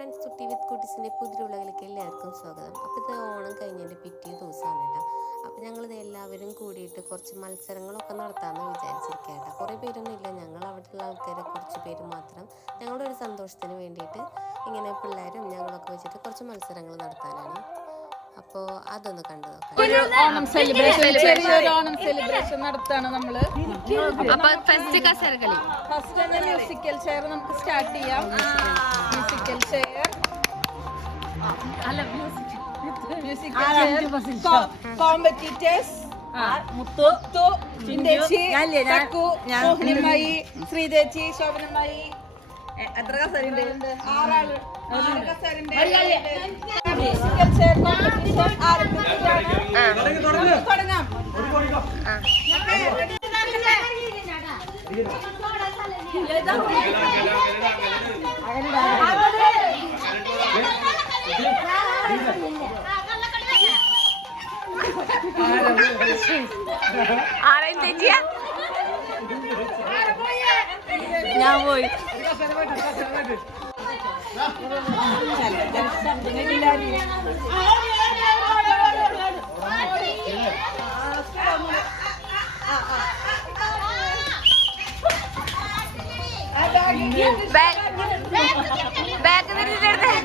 Friends കുട്ടി വിത്ത് കുട്ടീസിന്റെ പുതിരുള്ളകളിലേക്ക് എല്ലാവർക്കും സ്വാഗതം. അപ്പോൾ ഇത് ഓണം കഴിഞ്ഞതിന്റെ പിറ്റേ ദിവസമാണ് കേട്ടോ അപ്പോൾ ഞങ്ങളിത് എല്ലാവരും കൂടിയിട്ട് കുറച്ച് മത്സരങ്ങളൊക്കെ നടത്താമെന്ന് വിചാരിച്ചിരിക്കുക കേട്ടോ കുറേ പേരൊന്നും ഇല്ല. ഞങ്ങൾ അവിടെയുള്ള ആൾക്കാരെ കുറച്ച് പേര് മാത്രം ഞങ്ങളുടെ ഒരു സന്തോഷത്തിന് വേണ്ടിയിട്ട് ഇങ്ങനെ പിള്ളേരും ഞങ്ങളൊക്കെ വെച്ചിട്ട് കുറച്ച് മത്സരങ്ങൾ നടത്താനാണ്. അപ്പോൾ അതൊന്ന് കണ്ടു നോക്കാം. ഒരു ഓണം സെലിബ്രേഷൻ ചെറിയൊരു ഓണം സെലിബ്രേഷൻ നടത്താണ് നമ്മൾ. അപ്പൊ ഫസ്റ്റ് കസരകളി. ഫസ്റ്റ് തന്നെ മ്യൂസിക്കൽ ചെയർ നമുക്ക് സ്റ്റാർട്ട് ചെയ്യാം. മ്യൂസിക്കൽ ചെയർ കോമ്പറ്റീറ്റേഴ്സ് മുത്തു ചിന്തേച്ചി തക്കു മോഹിനിമായി ശ്രീദേച്ചി ശോഭനമായി എത്ര കസരുണ്ട് ആറാൾ ആറ് കസരുണ്ട് മ്യൂസിക്കൽ ചെയർ ആരംഭിക്കുകയാണ് തുടങ്ങാം ഞാൻ പോയി. ബാഗ് ബാഗ് എടുക്കാം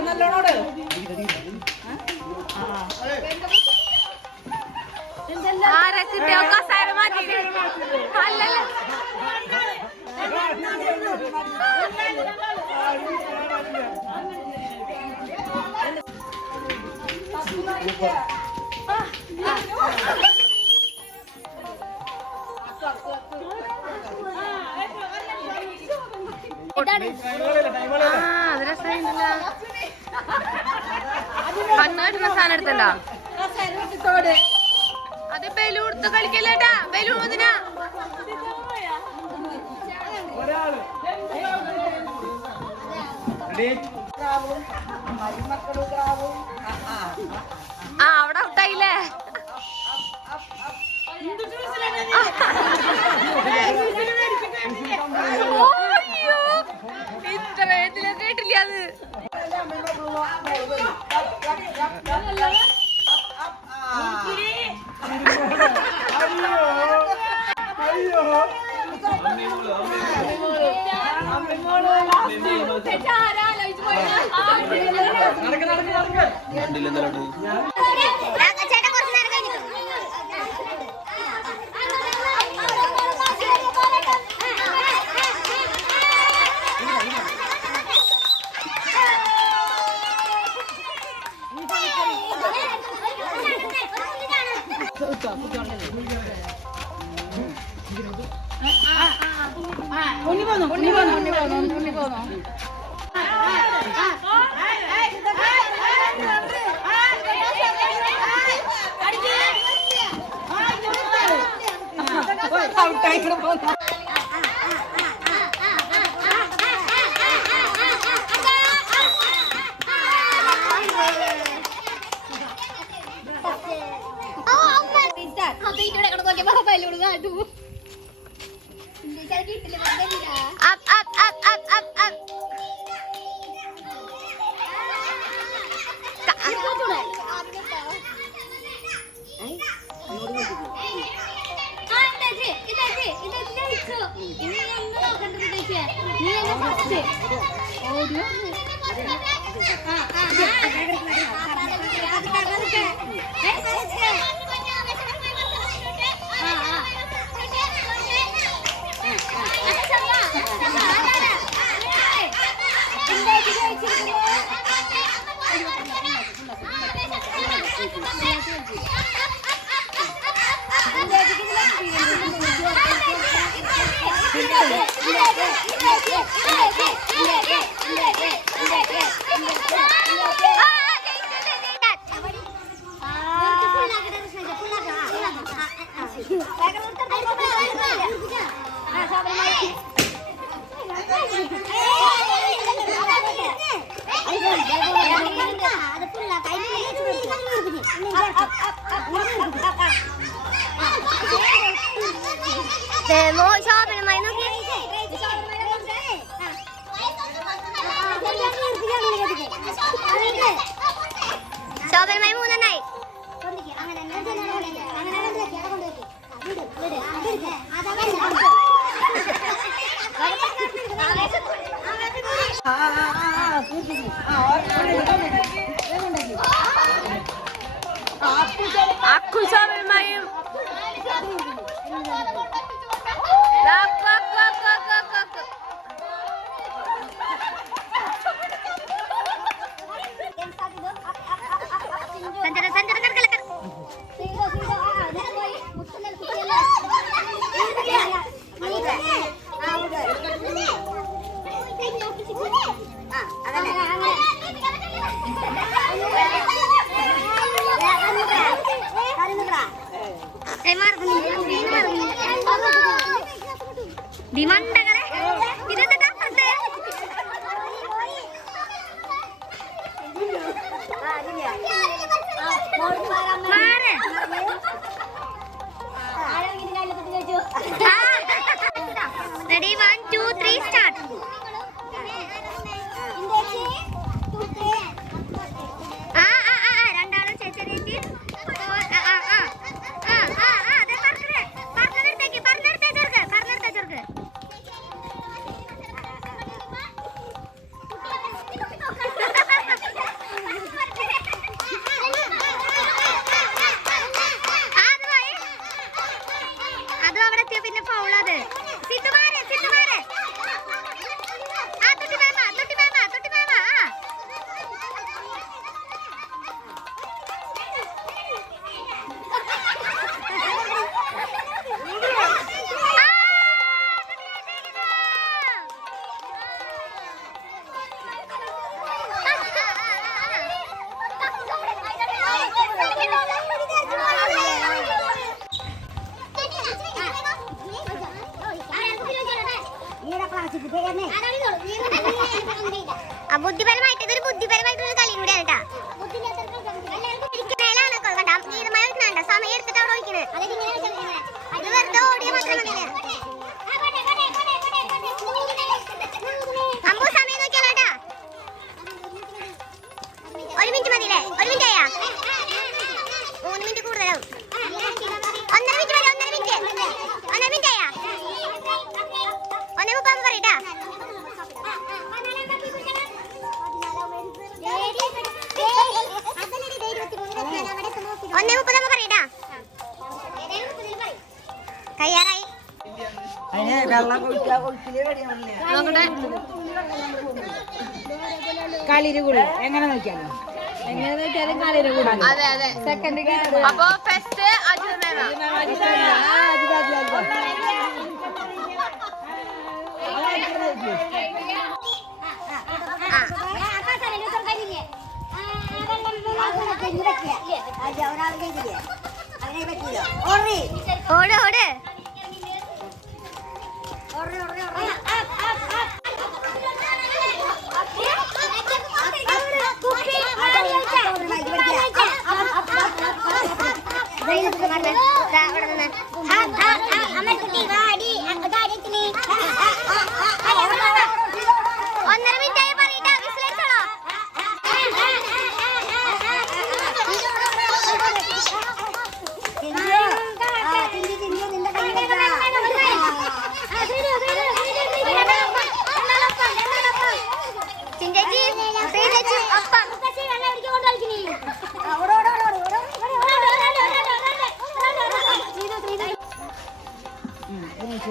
നല്ലോണോട് അല്ലല്ല കണ്ണാട്ടുന്ന സാധനം എടുത്തല്ലോ. അത് ബലൂൺ കളിക്കല്ലേട്ടാ ബലൂൺ ഇതിനാ ആ അവിടെ ഔട്ടായില്ലേ? Up up, up up up để mỗi shop আর বুদ্ধি পারে মাইটে ধরে বুদ্ধি পারে കളിരുകുളി എങ്ങനെ നോക്കിയാലോ. എങ്ങനെ നോക്കിയാലും കളിരുകുളി സെക്കൻഡ് അപ്പൊ ഫസ്റ്റ് ഓട് ഓട് ഓട് ഓട് ഓട് അവിടെ ആ അമ്മ കുട്ടി വാടി അതാ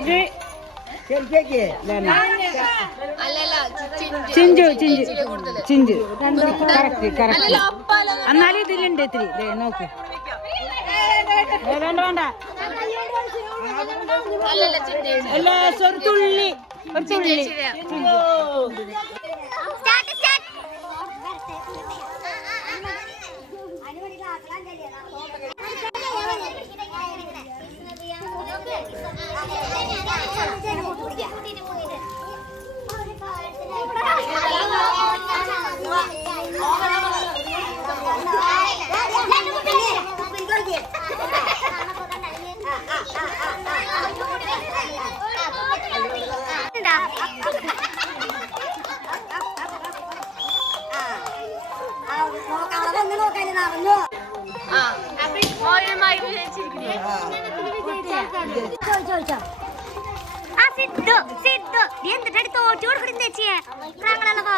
ഇത് ചിഞ്ചു ചിഞ്ചു ചിഞ്ചു. Correct correct. എന്നാലും ഇതിലുണ്ട് ഇത്തിരി. നോക്ക്. വേണ്ട വേണ്ട. അല്ല ചെറുത്തുള്ളി. ഒരു ಸಿದ್ದು ಸಿದ್ದು ಎಂದು ನಡೀತು ಚೂರು ಹಿಡಿದ ಚಿ ಪ್ರಾಂಗಳಲ್ಲವ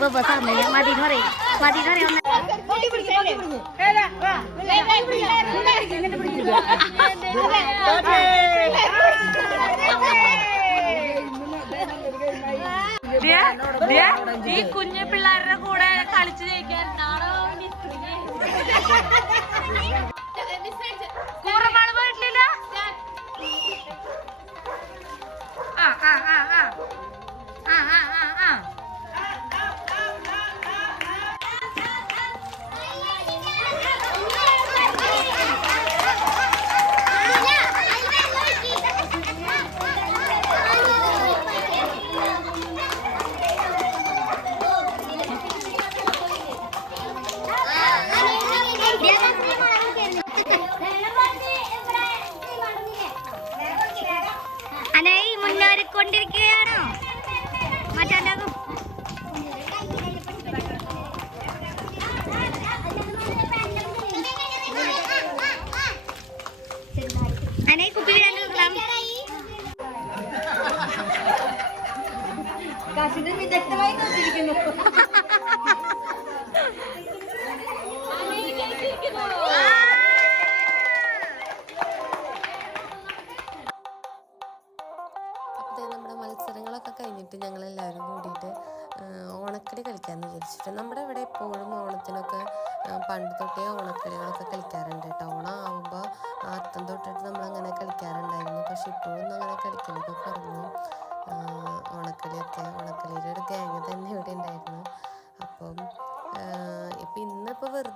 ಬಾಬಾ ಸಾಮಿ ಮದಿ ನೋರಿ ಮದಿ ನೋರಿ ഈ കുഞ്ഞു പിള്ളേരുടെ കൂടെ കളിച്ചു ജയിക്കാൻ നാളെ കൂറമ്പാട് പോയിട്ടില്ല ആ ആ ആ.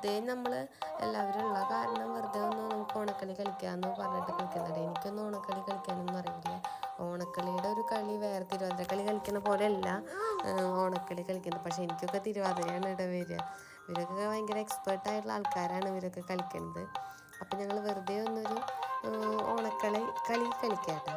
വെറുതെ നമ്മൾ എല്ലാവരും ഉള്ള കാരണം വെറുതെ ഒന്ന് നമുക്ക് ഓണക്കളി കളിക്കാമെന്ന് പറഞ്ഞിട്ട് കളിക്കുന്നുണ്ട് എനിക്കൊന്നും ഓണക്കളി കളിക്കാനൊന്നും അറിയില്ല ഓണക്കളിയുടെ ഒരു കളി വേറെ തിരുവാതിര കളി കളിക്കുന്ന പോലെയല്ല ഓണക്കളി കളിക്കുന്നത്. പക്ഷെ എനിക്കൊക്കെ തിരുവാതിരയാണ് ഇവിടെ വരിക. ഇവരൊക്കെ ഭയങ്കര എക്സ്പേർട്ട് ആയിട്ടുള്ള ആൾക്കാരാണ് ഇവരൊക്കെ കളിക്കുന്നത് അപ്പം ഞങ്ങൾ വെറുതെ ഒന്നൊരു ഓണക്കളി കളി കളിക്കാം കേട്ടോ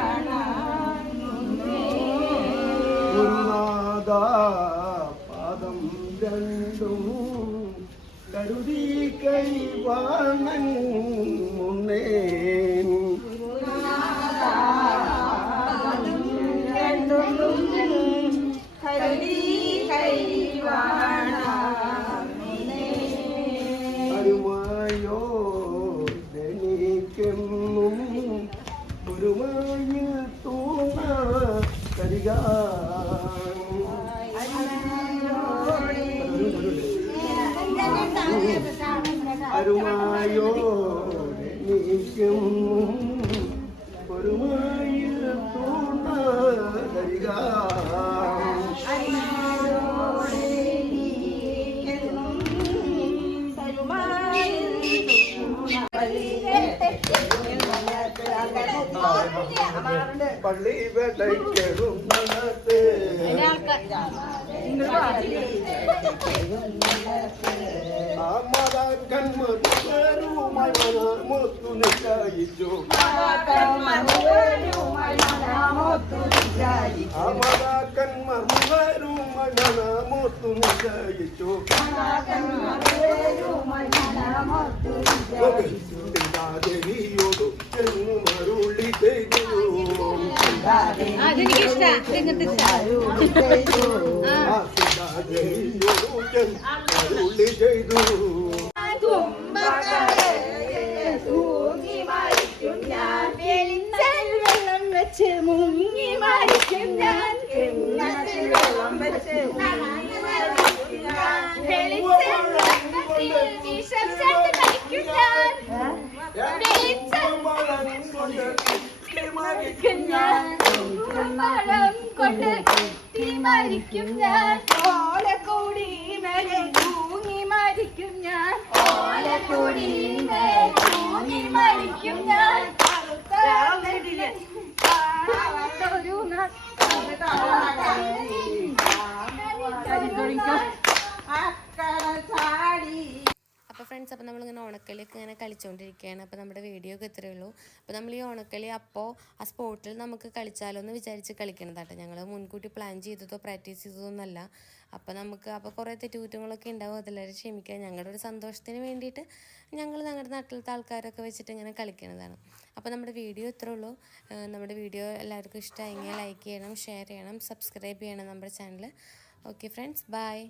കരുതി മുന്നേ. പള്ളി വേട്ടയ്ക്കെടും മനത്ത് മതാൻ കൺമുത്തു നിശ്ചയിച്ചു ോട് ചെന്നു മരുളി ചെയ്തു. അതെനിക്കിഷ്ട ഇങ്ങനത്തെ മരുളി ചെയ്തു. മുങ്ങി മരിക്കും. വെച്ച് മരിക്കും ഞാൻ ഓലക്കൂടി മേലെ തൂങ്ങി മരിക്കും ഞാൻ ഓലക്കൂടി മേലെ തൂങ്ങി മരിക്കും ഞാൻ ഒരു അപ്പോൾ ഫ്രണ്ട്സ് അപ്പോൾ നമ്മളിങ്ങനെ ഓണക്കളിയൊക്കെ ഇങ്ങനെ കളിച്ചുകൊണ്ടിരിക്കുകയാണ് അപ്പോൾ നമ്മുടെ വീഡിയോ ഒക്കെ ഇത്രയേ ഉള്ളൂ. അപ്പോൾ നമ്മൾ ഈ ഓണക്കളി അപ്പോൾ ആ സ്പോട്ടിൽ നമുക്ക് കളിച്ചാലോ എന്ന് വിചാരിച്ച് കളിക്കണതാട്ടോ. ഞങ്ങൾ മുൻകൂട്ടി പ്ലാൻ ചെയ്തതോ പ്രാക്ടീസ് ചെയ്തതോ ഒന്നല്ല. അപ്പോൾ നമുക്ക് അപ്പോൾ കുറേ തെറ്റുകുറ്റങ്ങളൊക്കെ ഉണ്ടാവും. അതെല്ലാവരും ക്ഷമിക്കുക. ഞങ്ങളുടെ ഒരു സന്തോഷത്തിന് വേണ്ടിയിട്ട് ഞങ്ങൾ ഞങ്ങളുടെ നാട്ടിലത്തെ ആൾക്കാരൊക്കെ വെച്ചിട്ട് ഇങ്ങനെ കളിക്കുന്നതാണ് അപ്പോൾ നമ്മുടെ വീഡിയോ ഇത്രേ ഉള്ളൂ. നമ്മുടെ വീഡിയോ എല്ലാവർക്കും ഇഷ്ടമായെങ്കിൽ ലൈക്ക് ചെയ്യണം ഷെയർ ചെയ്യണം സബ്സ്ക്രൈബ് ചെയ്യണം നമ്മുടെ ചാനൽ ಓಕೆ ಫ್ರೆಂಡ್ಸ್ ಬಾಯ್